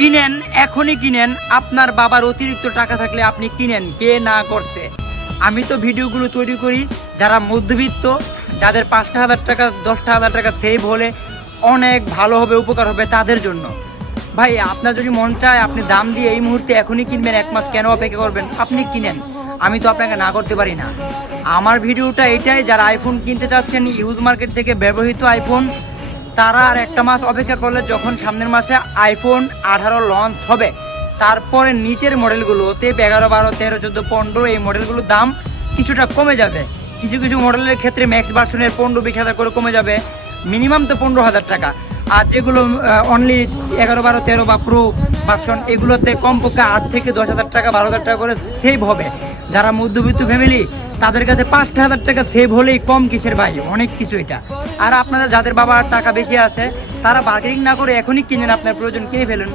কিনেন, এখনই কিনেন। আপনার বাবার অতিরিক্ত টাকা থাকলে আপনি কিনেন, কে না করছে। আমি তো ভিডিওগুলো তৈরি করি যারা মধ্যবিত্ত, যাদের 5,000 টাকা 10,000 টাকা সেভ হলে অনেক ভালো হবে, উপকার হবে তাদের জন্য। ভাই আপনার যদি মন চায় আপনি দাম দিয়ে এই মুহূর্তে এখনই কিনবেন, 1 মাস কেন অপেক্ষা করবেন? আপনি কিনেন, আমি তো আপনাকে না করতে পারি না। আমার ভিডিওটা এটাই, যারা আইফোন কিনতে চাচ্ছেন ইউজ মার্কেট থেকে ব্যবহৃত আইফোন, তারা আর 1 মাস অপেক্ষা করলে যখন সামনের মাসে আইফোন 18 লঞ্চ হবে, তারপরে নিচের মডেলগুলোতে 11, 12, 13, 14, 15 এই মডেলগুলোর দাম কিছুটা কমে যাবে। কিছু কিছু মডেলের ক্ষেত্রে ম্যাক্স ভার্সনের 15-20 হাজার করে কমে যাবে, মিনিমাম তো 15,000 টাকা। আর যেগুলো অনলি 11, 12, 13 বা প্রো ভার্সন, এগুলোতে কমপক্ষে 8 থেকে 10,000 টাকা 12,000 টাকা করে সেভ হবে। যারা মধ্যবিত্ত ফ্যামিলি তাদের কাছে 5,000 টাকা সেভ হলেই কম কিসের ভাই, অনেক কিছু এটা। আর আপনারা যাদের বাবার টাকা বেশি আছে তারা বার্গেনিং না করে এখনই কিনেন, আপনার প্রয়োজন কিনে ফেলুন।